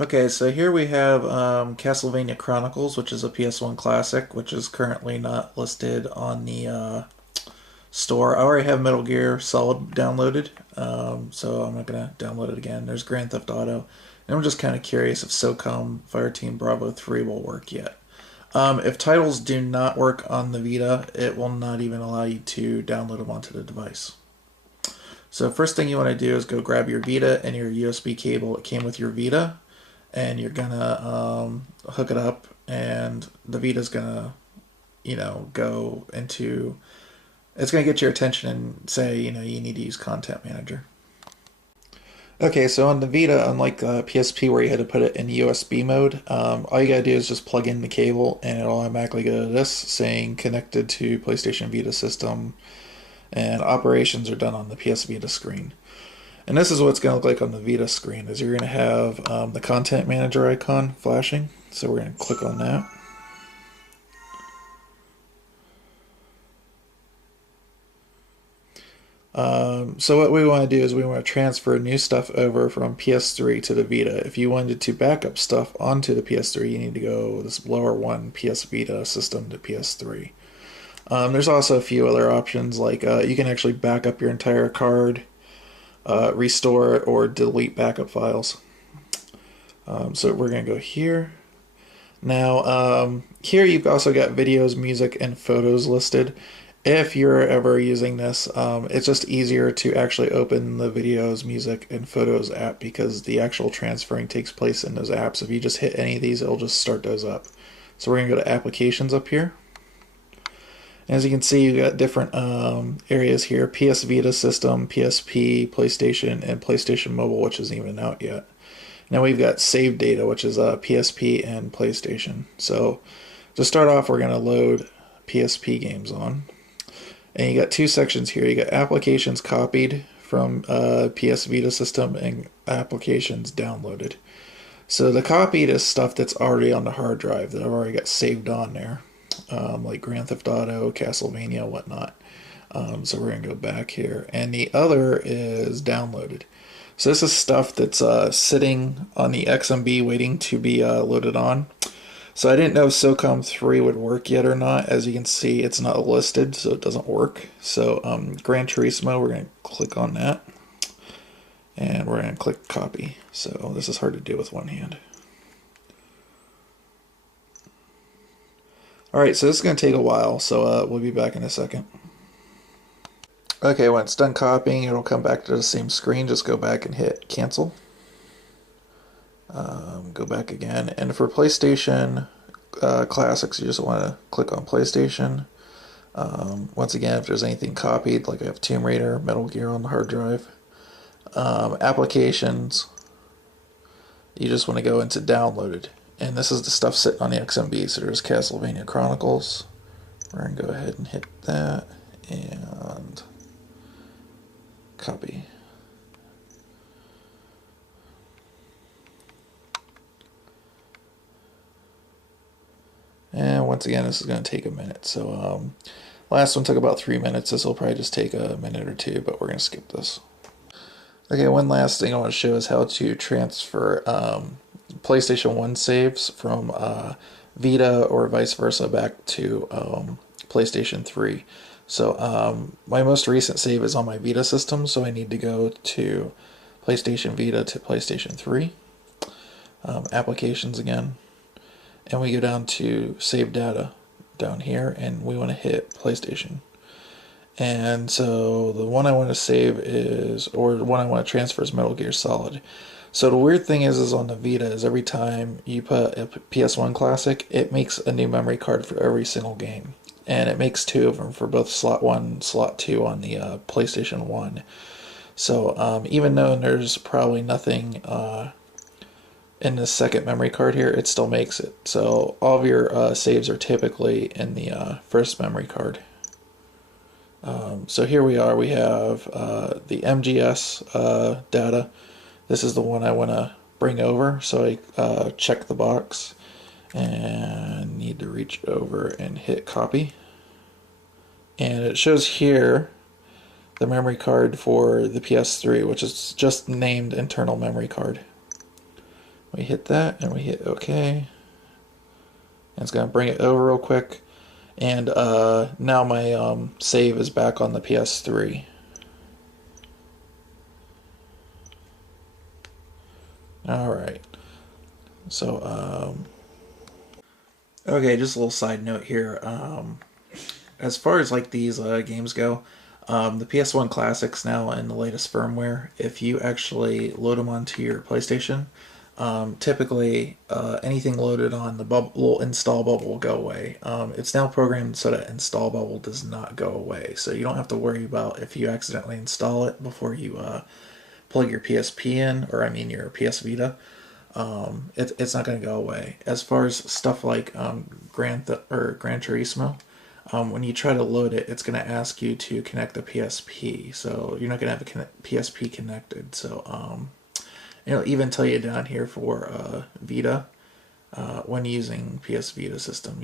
Okay, so here we have Castlevania Chronicles, which is a PS1 classic, which is currently not listed on the store. I already have Metal Gear Solid downloaded, so I'm not going to download it again. There's Grand Theft Auto, and I'm just kind of curious if SOCOM Fireteam Bravo 3 will work yet. If titles do not work on the Vita, it will not even allow you to download them onto the device. So first thing you want to do is go grab your Vita and your USB cable. It came with your Vita, and you're gonna hook it up, and the Vita's gonna, go into. It's gonna get your attention and say, you need to use Content Manager. Okay, so on the Vita, unlike PSP where you had to put it in USB mode, all you gotta do is just plug in the cable, and it'll automatically go to this saying connected to PlayStation Vita system, and operations are done on the PS Vita screen. And this is what it's going to look like on the Vita screen, is you're going to have the content manager icon flashing. So we're going to click on that. So what we want to do is we want to transfer new stuff over from PS3 to the Vita. If you wanted to back up stuff onto the PS3, you need to go this lower one, PS Vita system to PS3. There's also a few other options, like you can actually back up your entire card, restore it, or delete backup files. So we're going to go here. Now, here you've also got videos, music, and photos listed. If you're ever using this, it's just easier to actually open the videos, music, and photos app because the actual transferring takes place in those apps. If you just hit any of these, it'll just start those up. So we're going to go to applications up here. As you can see, you got different areas here: PS Vita system, PSP, PlayStation, and PlayStation Mobile, which isn't even out yet. Now we've got save data, which is PSP and PlayStation. So to start off, we're going to load PSP games on. And you got two sections here. You got applications copied from PS Vita system and applications downloaded. So the copied is stuff that's already on the hard drive that I've already got saved on there, like Grand Theft Auto, Castlevania, whatnot. So we're going to go back here. And the other is downloaded. So this is stuff that's sitting on the XMB waiting to be loaded on. So I didn't know if SOCOM 3 would work yet or not. As you can see, it's not listed, so it doesn't work. So Gran Turismo, we're going to click on that. And we're going to click copy. So this is hard to do with one hand. Alright, so this is going to take a while, so we'll be back in a second. Okay, when it's done copying, it'll come back to the same screen. Just go back and hit cancel. Go back again. And for PlayStation Classics, you just want to click on PlayStation. Once again, if there's anything copied, like I have Tomb Raider, Metal Gear on the hard drive. Applications, you just want to go into downloaded. And this is the stuff sitting on the XMB. So there's Castlevania Chronicles. We're going to go ahead and hit that. And copy. And once again, this is going to take a minute. So last one took about 3 minutes. This will probably just take a minute or two, but we're going to skip this. Okay, one last thing I want to show is how to transfer PlayStation 1 saves from Vita or vice versa back to PlayStation 3. So my most recent save is on my Vita system, so I need to go to PlayStation Vita to PlayStation 3. Applications again. And we go down to save data down here, and we want to hit PlayStation. And so the one I want to save is, or the one I want to transfer is Metal Gear Solid. So the weird thing is on the Vita is every time you put a PS1 classic, it makes a new memory card for every single game. And it makes two of them for both slot 1 slot 2 on the PlayStation 1. So even though there's probably nothing in the second memory card here, it still makes it. So all of your saves are typically in the first memory card. So here we are. We have the MGS data. This is the one I want to bring over. So I check the box and need to reach over and hit copy. And it shows here the memory card for the PS3, which is just named internal memory card. We hit that and we hit OK. And it's going to bring it over real quick. And now my save is back on the PS3. Alright. So, okay, just a little side note here. As far as like these games go, the PS1 classics now and the latest firmware, if you actually load them onto your PlayStation, typically anything loaded on the little install bubble will go away. It's now programmed so that install bubble does not go away, so you don't have to worry about if you accidentally install it before you plug your PSP in, or I mean your PS Vita. It's not going to go away. As far as stuff like Gran Turismo, when you try to load it, it's going to ask you to connect the PSP. So you're not going to have a PSP connected. So even tell you down here for Vita, when using PS Vita system,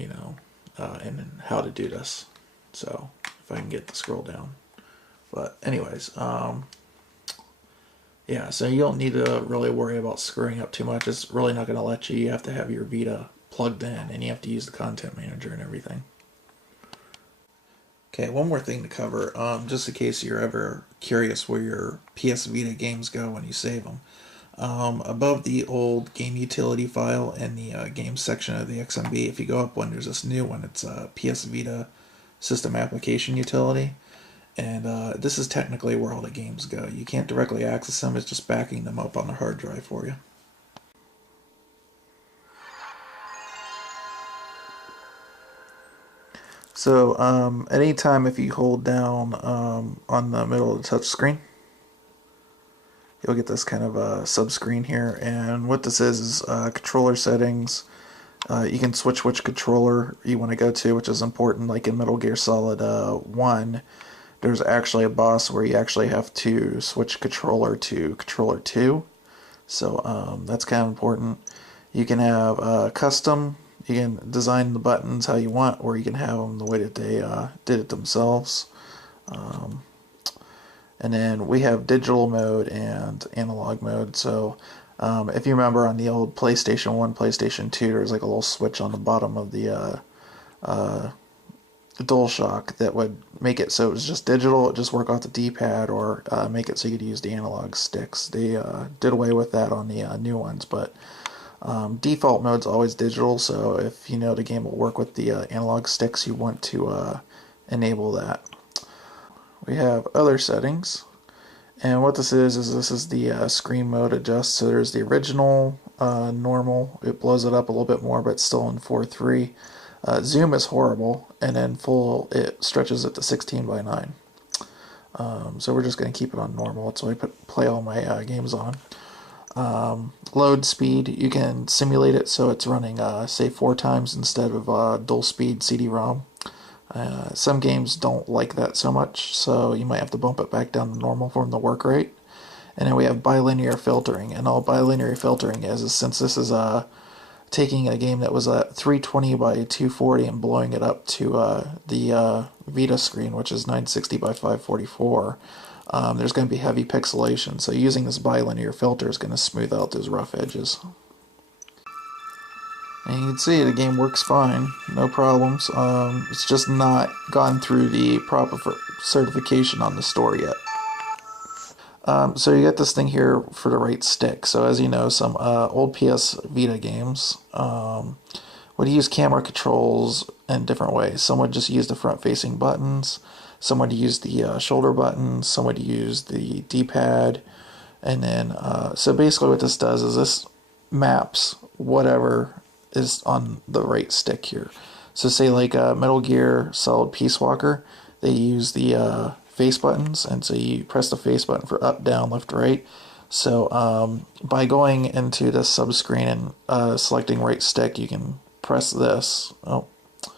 and how to do this. So if I can get the scroll down. But anyways, yeah, so you don't need to really worry about screwing up too much. It's really not going to let you. You have to have your Vita plugged in, and you have to use the content manager and everything. Okay, one more thing to cover, just in case you're ever curious where your PS Vita games go when you save them. Above the old game utility file in the games section of the XMB, if you go up one, there's this new one. It's PS Vita System Application Utility. And this is technically where all the games go. You can't directly access them, it's just backing them up on the hard drive for you. So anytime if you hold down on the middle of the touch screen, you'll get this kind of a sub-screen here. And what this is controller settings. You can switch which controller you want to go to, which is important. Like in Metal Gear Solid 1, there's actually a boss where you actually have to switch controller to controller 2. So that's kind of important. You can have custom. You can design the buttons how you want, or you can have them the way that they did it themselves. And then we have digital mode and analog mode. So if you remember on the old PlayStation 1, PlayStation 2, there's like a little switch on the bottom of the DualShock that would make it so it was just digital, it just work off the D-pad, or make it so you could use the analog sticks. They did away with that on the new ones, but default mode's always digital, so if you know the game will work with the analog sticks, you want to enable that. We have other settings, and what this is this is the screen mode adjust. So there's the original normal, it blows it up a little bit more, but it's still in 4:3. Zoom is horrible, and then full, it stretches it to 16:9. So we're just going to keep it on normal. That's what I play all my games on. Load speed, you can simulate it so it's running, say, 4 times instead of dual speed CD-ROM. Some games don't like that so much, so you might have to bump it back down to normal for them to work right. And then we have bilinear filtering, and all bilinear filtering is since this is taking a game that was at 320 by 240 and blowing it up to the Vita screen, which is 960 by 544. There's going to be heavy pixelation, so using this bilinear filter is going to smooth out those rough edges. And you can see the game works fine, no problems. It's just not gone through the proper certification on the store yet. So you get this thing here for the right stick. So as you know, some old PS Vita games would use camera controls in different ways. Some would just use the front-facing buttons. Some would use the shoulder buttons. Some would use the D-pad. And then, so basically what this does is this maps whatever is on the right stick here. So say like Metal Gear Solid Peace Walker, they use the face buttons, and so you press the face button for up, down, left, right. So by going into this subscreen and selecting right stick, you can press this. Oh, I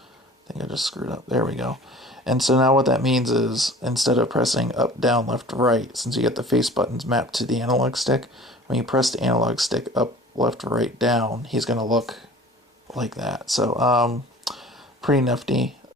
think I just screwed up. There we go. And so now what that means is instead of pressing up, down, left, right, since you get the face buttons mapped to the analog stick, when you press the analog stick up, left, right, down, he's going to look like that. So pretty nifty.